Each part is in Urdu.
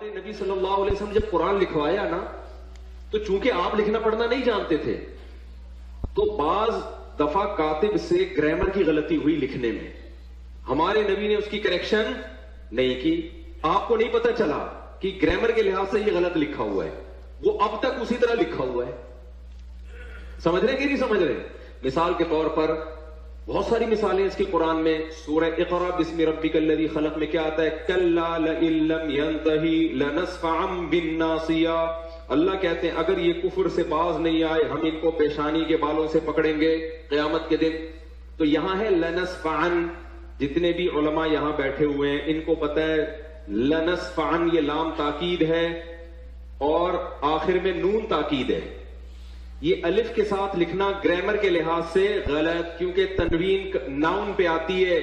ہمارے نبی صلی اللہ علیہ وسلم جب قرآن لکھوایا نا تو چونکہ آپ لکھنا پڑھنا نہیں جانتے تھے تو بعض دفعہ کاتب سے گرامر کی غلطی ہوئی لکھنے میں. ہمارے نبی نے اس کی کریکشن نہیں کی. آپ کو نہیں پتا چلا کہ گرامر کے لحاظ سے یہ غلط لکھا ہوا ہے, وہ اب تک اسی طرح لکھا ہوا ہے. سمجھ رہے کہ نہیں سمجھ رہے؟ مثال کے طور پر بہت ساری مثالیں اس کی قرآن میں. سورہ اقرا بسم ربک الذی خلق میں کیا آتا ہے؟ کلا لئن لم ینتہی لنصفعا بالناصیہ. اللہ کہتے ہیں اگر یہ کفر سے باز نہیں آئے ہم ان کو پیشانی کے بالوں سے پکڑیں گے قیامت کے دن. تو یہاں ہے لنصفعا. جتنے بھی علماء یہاں بیٹھے ہوئے ہیں ان کو پتہ ہے لنصفعا یہ لام تاکید ہے اور آخر میں نون تاکید ہے. یہ الف کے ساتھ لکھنا گرامر کے لحاظ سے غلط, کیونکہ تنوین ناؤن پہ آتی ہے,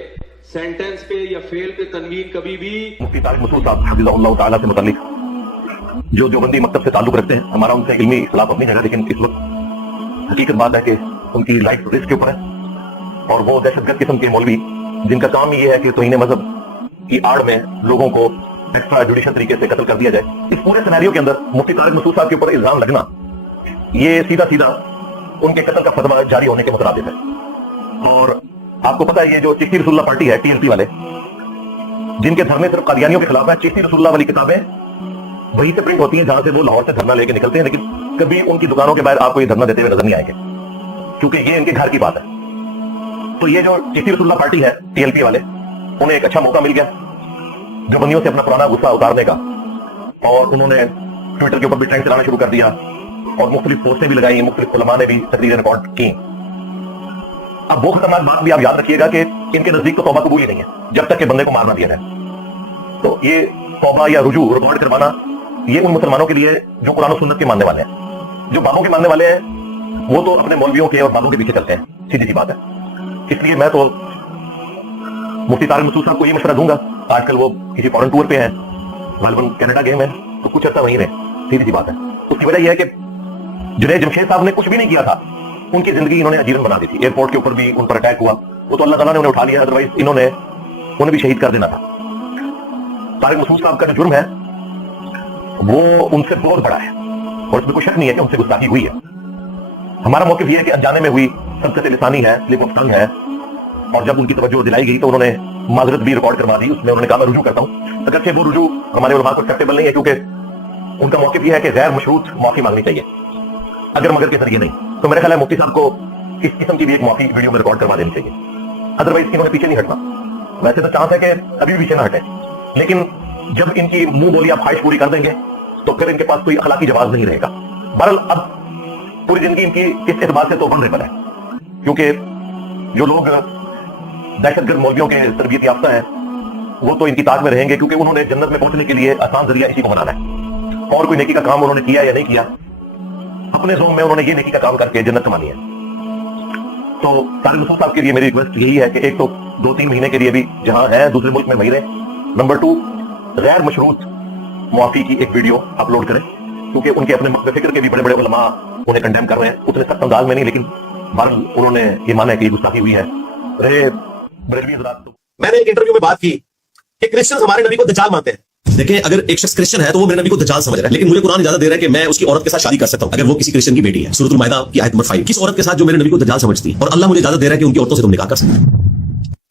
سینٹنس پہ یا فعل پہ تنوین کبھی بھی. مفتی طارق مسعود صاحب حفظہ اللہ تعالیٰ سے متعلق جو دیوبندی مکتب سے تعلق رکھتے ہیں, ہمارا ان سے علمی اختلاف اپنی جگہ, لیکن اس وقت حقیقت بات ہے کہ ان کی لائف رسک کے اوپر ہے اور وہ دہشت گرد قسم کے مولوی جن کا کام یہ ہے کہ توہین مذہب کی آڑ میں لوگوں کو ایکسٹرا جوڈیشل طریقے سے قتل کر دیا جائے. اس پورے سینیریو کے اندر مفتی طارق مسعود صاحب کے اوپر الزام لگنا یہ سیدھا سیدھا ان کے قتل کا فتویٰ جاری ہونے کے مترادف ہے. اور آپ کو پتا ہے یہ جو چشتی رسول اللہ پارٹی ہے, TLP والے, جن کے دھرنے صرف قادیانیوں کے خلاف ہیں, چشتی رسول اللہ والی کتابیں وہی سے پرنٹ ہوتی ہیں جہاں سے وہ لاہور سے دھرنا لے کے نکلتے ہیں, لیکن کبھی ان کی دکانوں کے باہر آپ کو یہ دھرنا دیتے ہوئے نظر نہیں آئیں گے کیونکہ یہ ان کے گھر کی بات ہے. تو یہ جو چشتی رسول اللہ پارٹی ہے TLP والے, انہیں ایک اچھا موقع مل گیا جو بندیوں سے اپنا پرانا غصہ اتارنے کا, اور انہوں نے ٹویٹر کے اوپر بھی ٹرینڈ چلانا شروع کر دیا اور مختلف پوسٹیں بھی لگائی, مختلف علماء نے بھی تقریریں ریکارڈ کی. اب وہ خطرناک بات بھی آپ یاد رکھیے گا کہ ان کے نزدیک تو توبہ قبول ہی نہیں ہے جب تک کہ بندے کو مارنا دیا جائے. تو یہ توبہ یا رجوع ریکارڈ کروانا یہ ان مسلمانوں کے لیے جو قرآن و سنت کے ماننے والے ہیں. جو بابوں کے ماننے والے ہیں وہ تو اپنے مولویوں کے اور بابوں کے پیچھے چلتے ہیں, سیدھی سی بات ہے. اس لیے میں تو مفتی طارق مسعود صاحب کو یہ مشورہ دوں گا, آج کل وہ کسی فورن ٹور پہ ہیں, غالباً کینیڈا گئے ہیں تو کچھ عرصہ وہیں رہے, سیدھی سی بات ہے. اس کی وجہ یہ ہے کہ جنید جمشید صاحب نے کچھ بھی نہیں کیا تھا, ان کی زندگی انہوں نے عجیباً بنا دی تھی. ایئرپورٹ کے اوپر بھی ان پر اٹیک ہوا, وہ تو اللہ تعالیٰ نے انہیں اٹھا لیا, ادروائز انہیں بھی شہید کر دینا تھا. طارق مسعود صاحب کا جو جرم ہے وہ ان سے بہت بڑا ہے اور اس میں کوئی شک نہیں ہے کہ ان سے گستاخی ہوئی ہے. ہمارا موقف یہ ہے کہ انجانے میں ہوئی سبقت لسانی ہے, سلپ آف ٹنگ ہے, اور جب ان کی توجہ دلائی گئی تو انہوں نے معذرت بھی ریکارڈ کروا دی. اس میں انہوں نے کہا میں رجوع کرتا ہوں, اگرچہ وہ رجوع ہمارے علماء کو ایکسیپٹیبل نہیں ہے کیونکہ ان کا موقف یہ ہے کہ غیر مشروط معافی مانگنی چاہیے, اگر مگر کے ذریعے نہیں. تو میرے خیال ہے مفتی صاحب کو اس قسم کی بھی ایک معافی ویڈیو میں ریکارڈ کروا دینی چاہیے, ادروائز انہوں نے پیچھے نہیں ہٹنا. ویسے تو چانس ہے کہ ابھی بھی پیچھے نہ ہٹے, لیکن جب ان کی منہ بولی آپ خواہش پوری کر دیں گے تو پھر ان کے پاس کوئی اخلاقی جواز نہیں رہے گا. بہرحال اب پوری زندگی ان کی اس اعتبار سے تو ونریبل ہے کیونکہ جو لوگ دہشت گرد مولویوں کے تربیت یافتہ ہیں وہ تو ان کی طاق میں رہیں گے کیونکہ انہوں نے جنت میں پہنچنے کے لیے آسان ذریعہ اسی کو بنانا ہے, اور کوئی نیکی کا کام انہوں نے کیا یا نہیں کیا, اپنے زوم میں انہوں نے یہ نیکی کا کام کر کے جنت کمانی ہے. تو طارق مسعود صاحب کے لیے میری ریکویسٹ یہی ہے کہ ایک تو 2-3 مہینے کے لیے بھی جہاں ہیں دوسرے ملک میں وہیں رہیں. نمبر 2, غیر مشروط معافی کی ایک ویڈیو اپلوڈ کریں کیونکہ ان کے اپنے مقصد فکر کے بھی بڑے بڑے علماء انہیں کنڈیم کر رہے ہیں, اتنے سخت انداز میں نہیں, لیکن بہرحال انہوں نے یہ مانا ہے کہ یہ گستاخی ہوئی ہے. میں نے ایک انٹرویو میں بات کی کہ کرسچنز ہمارے نبی کو دجال مانتے ہیں. دیکھیں اگر ایک شخص کرسچن ہے تو وہ میرے نبی کو دجال سمجھ رہا ہے, لیکن مجھے قرآن اجازت دے رہا ہے کہ میں اس کی عورت کے ساتھ شادی کر سکتا ہوں اگر وہ کسی کرسچن کی بیٹی ہے. سورۃ المائدہ کی آیت نمبر 5, کس عورت کے ساتھ جو میرے نبی کو دجال سمجھتی ہے, اور اللہ مجھے اجازت دے رہا ہے کہ ان کی عورتوں سے تم نکاح کر سکتے ہیں.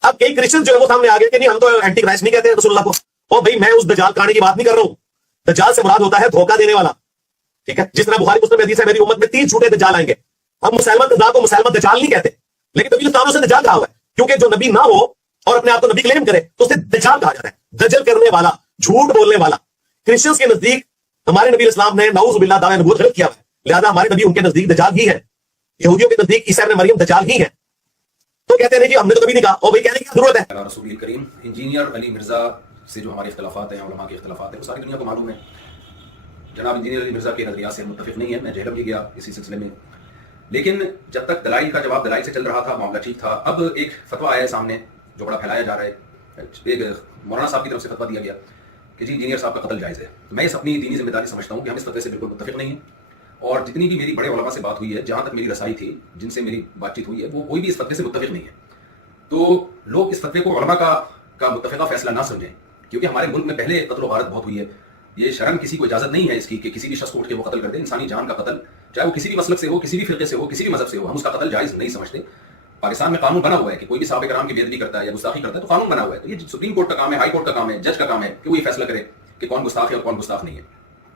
اب کئی کرسچن جو ہے وہ سامنے آ گئے کہ نہیں ہم تو اینٹی کرائسٹ نہیں کہتے رسول اللہ کو, اور بھائی میں اس دجال کہانی کی بات نہیں کر رہا ہوں. دجال سے مراد ہوتا ہے دھوکہ دینے والا, ٹھیک ہے, جس طرح بخاری مسلم حدیث ہے میری امت میں 30 جھوٹے دجال آئیں گے. ہم مسلمہ قضاء کو مسلمہ دجال نہیں کہتے, لیکن نبی اسلام سے دجال کہا ہوا ہے کیونکہ جو نبی نہ ہو اور اپنے آپ کو نبی کلیم کرے تو اسے دجال کہا جاتا ہے, دجل کرنے والا, جھوٹ بولنے والا. کرسچنز کے نزدیک ہمارے نبی اسلام نے نعوذ باللہ دعوی نبوت غلط کیا ہوا ہے, لہذا ہمارے نبی ان کے نزدیک دجال ہی ہے. یہودیوں کے نزدیک عیسیٰ ابن مریم دجال ہی ہے. تو کہتے ہیں جی ہم نے تو کبھی نہیں کہا, اور بھائی کہنے کی ضرورت ہے. رسول کریم انجینئر علی مرزا سے جو ہمارے اختلافات ہیں, علماء کے اختلافات ہیں, وہ ساری دنیا کو معلوم ہے. جناب انجینئر علی مرزا کے نظریات سے متفق نہیں ہے, میں جہلم بھی گیا اسی سلسلے میں, لیکن جب تک دلائل کا جواب دلائل سے چل رہا تھا معاملہ ٹھیک تھا. اب ایک فتویٰ آیا ہے سامنے جو بڑا پھیلایا جا رہا ہے, ایک مولانا صاحب کی طرف سے فتویٰ دیا گیا کہ جی انجینئر صاحب کا قتل جائز ہے. میں اس اپنی دینی ذمہ داری سمجھتا ہوں کہ ہم اس فتوے سے بالکل متفق نہیں ہیں, اور جتنی بھی میری بڑے علماء سے بات ہوئی ہے, جہاں تک میری رسائی تھی, جن سے میری بات چیت ہوئی ہے, وہ کوئی بھی اس فتوے سے متفق نہیں ہے. تو لوگ اس فتوے کو علماء کا متفقہ فیصلہ نہ سمجھیں کیونکہ ہمارے ملک میں پہلے قتل و غارت بہت ہوئی ہے, یہ شرم کسی کو اجازت نہیں ہے اس کی کہ کسی بھی شخص کو اٹھ کے وہ قتل کر دے. انسانی جان کا قتل چاہے وہ کسی بھی مسلک سے ہو, کسی بھی فرقے سے ہو, کسی بھی مذہب سے ہو, ہم اس کا قتل جائز نہیں سمجھتے. پاکستان میں قانون بنا ہوا ہے کہ کوئی بھی صحابہ کرام کی بے ادبی کرتا ہے یا گستاخی کرتا ہے تو قانون بنا ہوا ہے. تو یہ سپریم کورٹ کا کام ہے, ہائی کورٹ کا کام ہے, جج کا کام ہے کہ وہ یہ فیصلہ کرے کہ کون گستاخ ہے اور کون گستاخ نہیں ہے,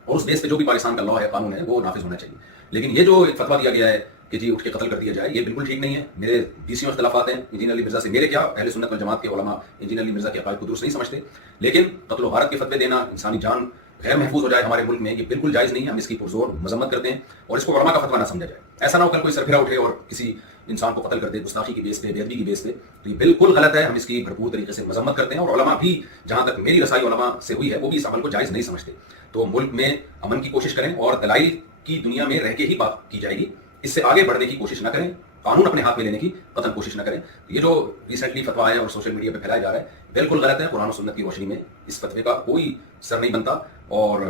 اور اس بیس پہ جو بھی پاکستان کا لا ہے, قانون ہے, وہ نافذ ہونا چاہیے. لیکن یہ جو ایک فتویٰ دیا گیا ہے کہ جی اٹھ کے قتل کر دیا جائے, یہ بالکل ٹھیک نہیں ہے. میرے ڈی میں اختلافات ہیں انجینئر علی مرزا سے, میرے کیا اہل سنت والجماعت کے علماء انجینئر علی مرزا کے عقائد کو درست نہیں سمجھتے, لیکن قتل و غارت کے فتوے دینا, انسانی جان غیر محفوظ ہو جائے ہمارے ملک میں, یہ بالکل جائز نہیں ہے. ہم اس کی پرزور مذمت کرتے ہیں اور اس کو علماء کا فتویٰ نہ سمجھا جائے. ایسا نہ ہو کل کوئی سرپھرا اٹھے اور کسی انسان کو قتل کر دے گستاخی کی بیس پہ, بے ادبی کی بیس پہ. تو یہ بالکل غلط ہے, ہم اس کی بھرپور طریقے سے مذمت کرتے ہیں, اور علماء بھی جہاں تک میری رسائی علماء سے ہوئی ہے وہ بھی اس عمل کو جائز نہیں سمجھتے. تو ملک میں امن کی کوشش کریں اور دلائل کی دنیا میں رہ کے ہی بات کی جائے گی, اس سے آگے بڑھنے کی کوشش نہ کریں, قانون اپنے ہاتھ میں لینے کی قطعاً کوشش نہ کریں. یہ جو ریسنٹلی فتویٰ ہے اور سوشل میڈیا پہ پھیلایا جا رہا ہے بالکل غلط ہے. قرآن و سنت کی روشنی میں اس فتوے کا کوئی سر نہیں بنتا. اور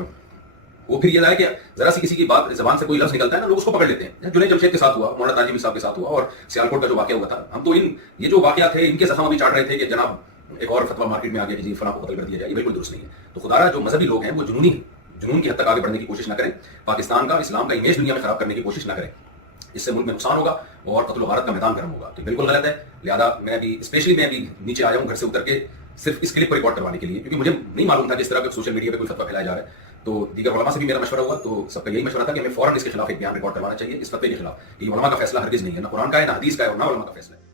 وہ پھر یہ ہے کہ ذرا سی کسی کی بات زبان سے کوئی لفظ نکلتا ہے نا, لوگ اس کو پکڑ لیتے ہیں. جنید جمشید کے ساتھ ہوا, مولانا تاجی صاحب کے ساتھ ہوا, اور سیالکوٹ کا جو واقعہ ہوا تھا, ہم تو یہ جو واقعات تھے ان کے زخم ابھی چاٹ رہے تھے کہ جناب ایک اور فتویٰ مارکیٹ میں آ گیا کہ جی فلاں کو قتل کر دیا جائے. یہ بالکل درست نہیں ہے. تو خدا را جو مذہبی لوگ ہیں وہ جنون کی حد تک آگے بڑھنے کی کوشش نہ کریں, پاکستان کا اسلام کا امیج دنیا میں خراب کرنے کی کوشش نہ کریں. اس سے ملک میں نقصان ہوگا اور قتل و غارت کا میدان گرم ہوگا. تو بالکل غلط ہے. لہٰذا میں ابھی نیچے آیا ہوں گھر سے اتر کے صرف اس کلپ کو ریکارڈ کروانے کے لیے, کیونکہ مجھے نہیں معلوم تھا کہ اس طرح کا سوشل میڈیا پہ کوئی فتویٰ پھیلایا جا رہا ہے. تو دیگر علماء سے بھی میرا مشورہ ہوا, تو سب کا یہی مشورہ تھا کہ ہمیں فوراً اس کے خلاف ایک بیان ریکارڈ کروانا چاہیے, اس فتوے کے خلاف. یہ علماء کا فیصلہ ہرگز نہیں ہے, نہ قرآن کا ہے, نہ حدیث کا ہے, اور نہ علماء کا فیصلہ ہے.